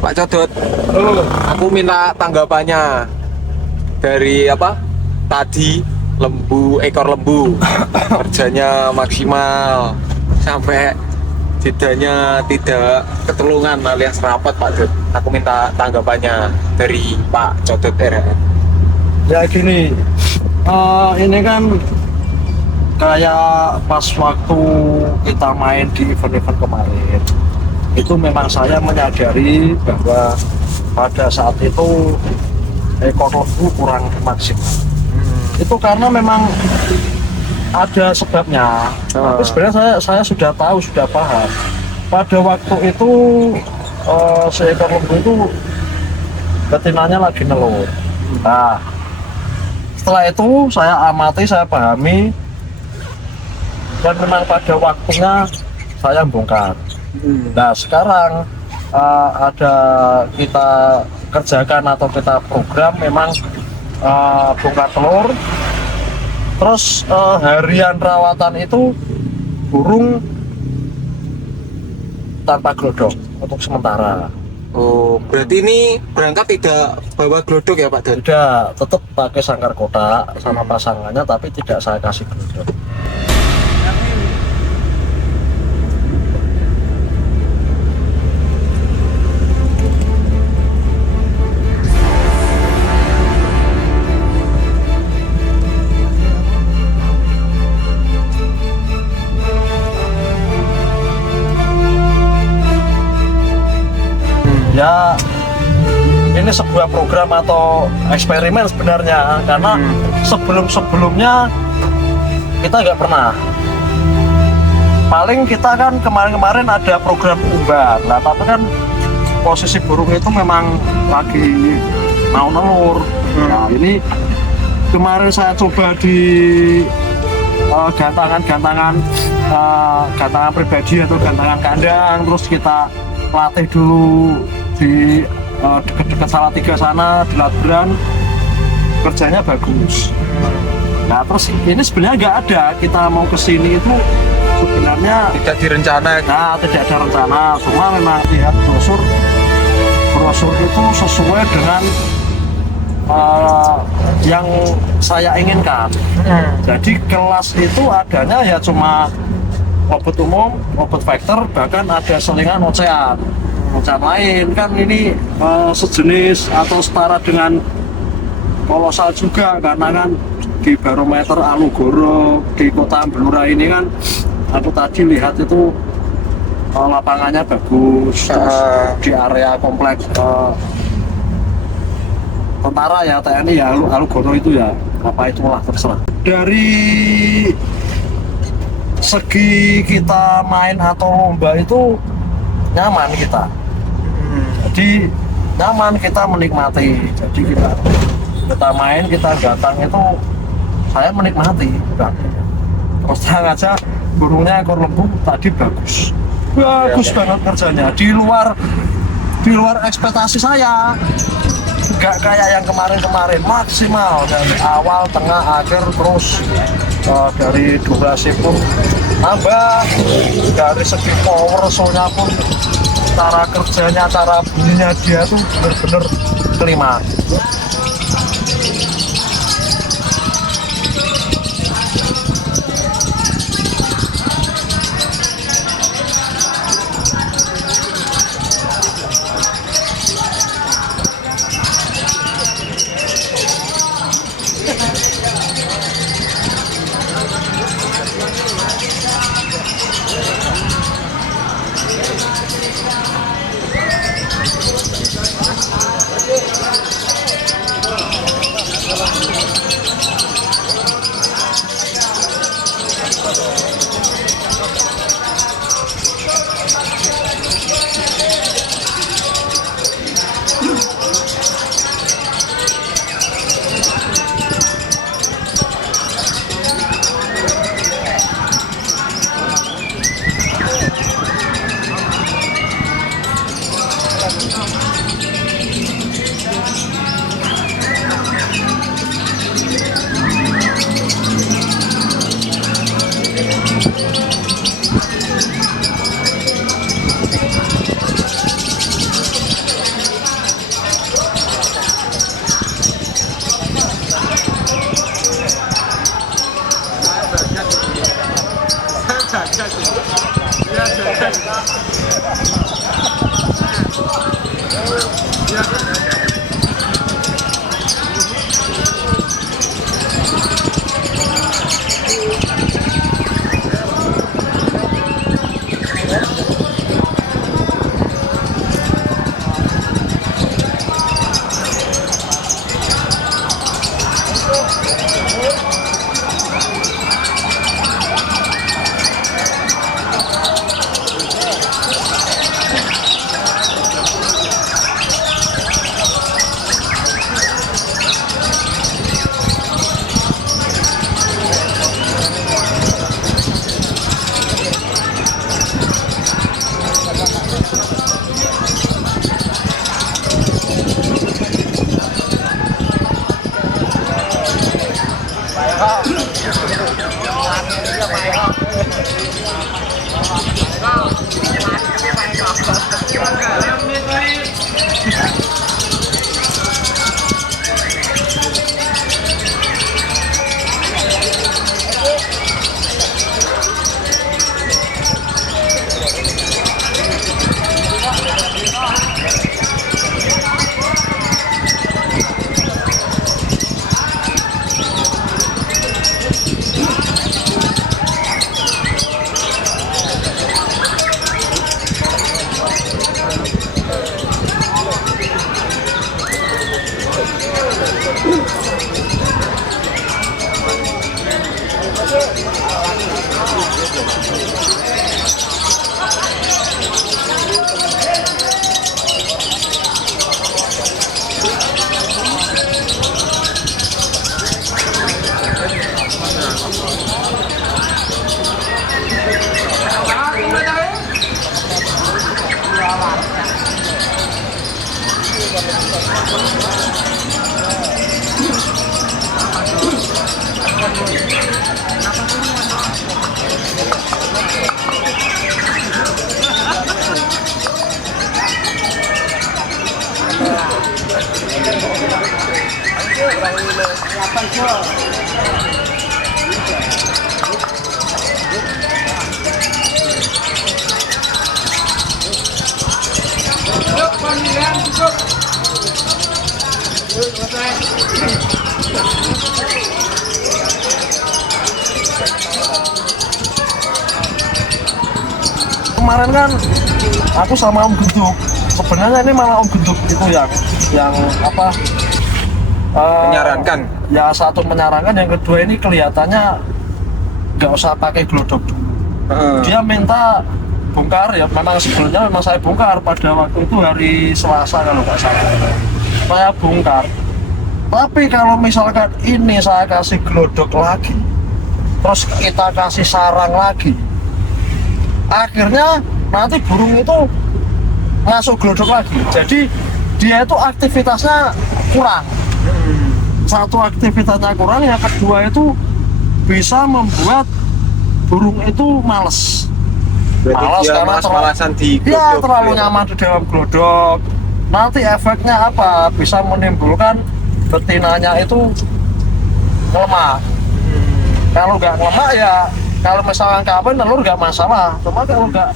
Pak Codot, Oh, aku minta tanggapannya dari apa? Tadi ekor lembu kerjanya maksimal sampai jedanya tidak ketulungan alias rapat Pak Dot. Aku minta tanggapannya dari Pak Codot RN. ya gini, ini kan kayak pas waktu kita main di event-event kemarin, itu memang saya menyadari bahwa pada saat itu ekor lembu kurang maksimal. Itu karena memang ada sebabnya. Tapi sebenarnya saya sudah tahu, sudah paham. Pada waktu itu seekor lembu itu betinanya lagi nelur. Nah, setelah itu saya amati, saya pahami, dan memang pada waktunya saya bongkar. Nah, sekarang ada kita kerjakan atau kita program memang bongkar telur. Terus harian rawatan itu burung tanpa glodok untuk sementara. Oh, berarti ini berangkat tidak bawa glodok ya Pak Dot? Tidak, tetap pakai sangkar kotak sama pasangannya, tapi tidak saya kasih glodok. Ya, ini sebuah program atau eksperimen sebenarnya, karena sebelum-sebelumnya kita nggak pernah. Paling kita kan kemarin-kemarin ada program umbar, nah tapi kan posisi burung itu memang lagi mau nelur. Nah, ini kemarin saya coba di gantangan pribadi atau gantangan kandang, terus kita latih dulu di dekat-dekat Salatiga sana, di Latbran, kerjanya bagus. Nah, terus ini sebenarnya nggak ada, kita mau ke sini itu sebenarnya Tidak direncana. nah, tidak ada rencana, cuma memang lihat brosur itu sesuai dengan yang saya inginkan. Jadi kelas itu adanya ya cuma lobet umum, lobet vektor, bahkan ada selingan ocean lain. Kan ini sejenis atau setara dengan kolosal juga, karena kan di barometer Alugoro di kota Blora ini kan aku tadi lihat itu lapangannya bagus, terus di area kompleks tentara ya, TNI ya, Alugoro itu ya, apa itulah terserah. Dari segi kita main atau lomba itu nyaman kita, jadi nyaman, kita menikmati. Jadi kita main, kita datang itu saya menikmati. Terus terang aja, burungnya ekor lembu tadi bagus banget kerjanya, di luar ekspektasi saya. Nggak kayak yang kemarin maksimal dari awal, tengah, akhir, terus dari durasi pun tambah, dari segi power show-nya pun, cara kerjanya, cara bunyinya dia tuh bener-bener kelima. Kemarin kan aku sama Om Genduk, sebenarnya ini malah Om Genduk itu yang apa Menyarankan. ya satu menyarankan, yang kedua ini kelihatannya nggak usah pakai glodok dulu. Dia minta bongkar, ya memang sebelumnya memang saya bongkar pada waktu itu hari Selasa kalau nggak salah, saya bongkar. Tapi kalau misalkan ini saya kasih glodok lagi, terus kita kasih sarang lagi, akhirnya nanti burung itu masuk glodok lagi. Jadi dia itu aktivitasnya kurang. Satu, aktivitasnya kurang, yang kedua itu bisa membuat burung itu males. Malas karena malas-malasan di ya, glodok. terlalu nyaman di dalam glodok. Nanti efeknya apa? Bisa menimbulkan betinanya itu melemah. Kalau nggak melemah ya, kalau misalkan kawin telur nggak masalah. Cuma kalau nggak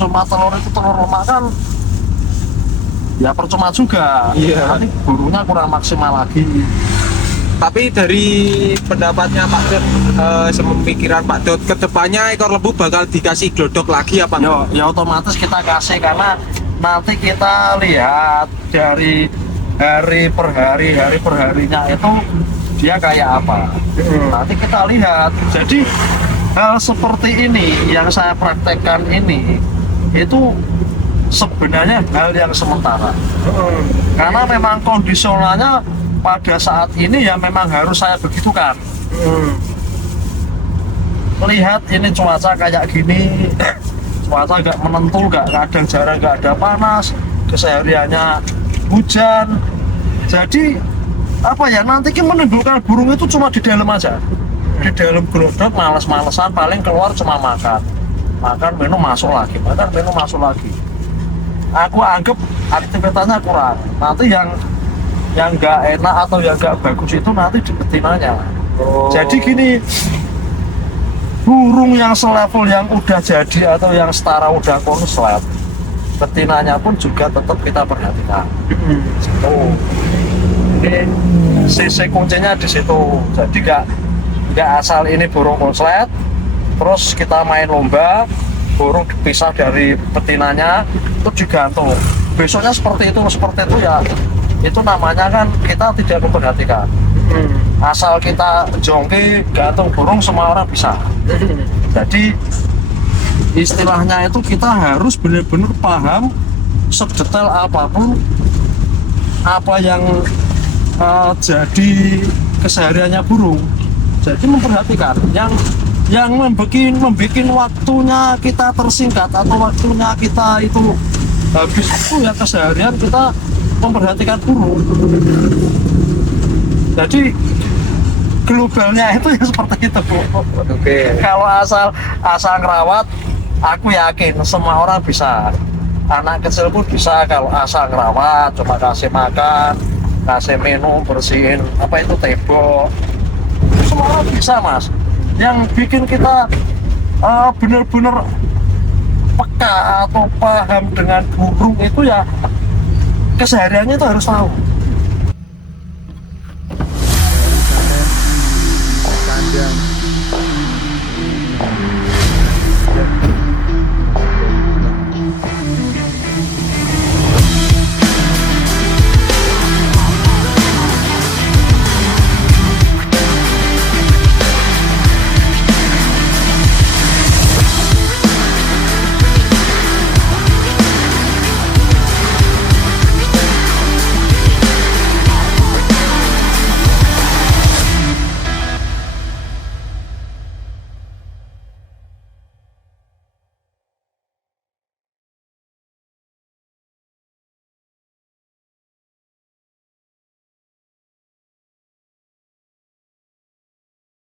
cuma telur itu telur lemah kan ya percuma juga. Iya. Nanti burungnya kurang maksimal lagi. Tapi dari pendapatnya Pak Dot, sepemikiran Pak Dot, kedepannya ekor lembu bakal dikasih glodok lagi apa enggak? Ya otomatis kita kasih, karena nanti kita lihat dari hari per harinya itu dia kayak apa. Nanti kita lihat. Jadi hal seperti ini yang saya praktekkan ini itu sebenarnya hal yang sementara, karena memang kondisionalnya pada saat ini ya memang harus saya begitukan. Lihat ini cuaca kayak gini, cuaca nggak menentu, nggak kadang jarang nggak ada panas, kesehariannya hujan. Jadi apa ya, nanti kita menimbulkan burung itu cuma di dalam aja, di dalam glodok males-malesan, paling keluar cuma makan minum masuk lagi, makan minum masuk lagi. Aku anggap aktivitasnya kurang. Nanti yang nggak enak atau yang nggak bagus itu nanti di betinanya. Jadi gini, burung yang selevel yang udah jadi atau yang setara udah konslet, betinanya pun juga tetap kita perhatikan. Situ. Ini sisi kuncinya di situ. Jadi nggak asal ini burung konslet, terus kita main lomba, burung dipisah dari betinanya, itu digantung. Besoknya seperti itu ya, itu namanya kan kita tidak memperhatikan. Asal kita jongki gantung burung semua orang bisa. Jadi istilahnya itu kita harus benar-benar paham sedetail apapun apa yang jadi kesehariannya burung. Jadi memperhatikan yang membuat waktunya kita tersingkat atau waktunya kita itu habis itu ya keseharian kita memperhatikan burung. Jadi globalnya itu ya seperti itu. Oke. Kalau asal ngerawat, aku yakin semua orang bisa. Anak kecil pun bisa kalau asal ngerawat, cuma kasih makan, kasih minum, bersihin apa itu tembok. Semua orang bisa, Mas. Yang bikin kita benar-benar peka atau paham dengan burung itu ya kesehariannya itu harus tahu. Kandang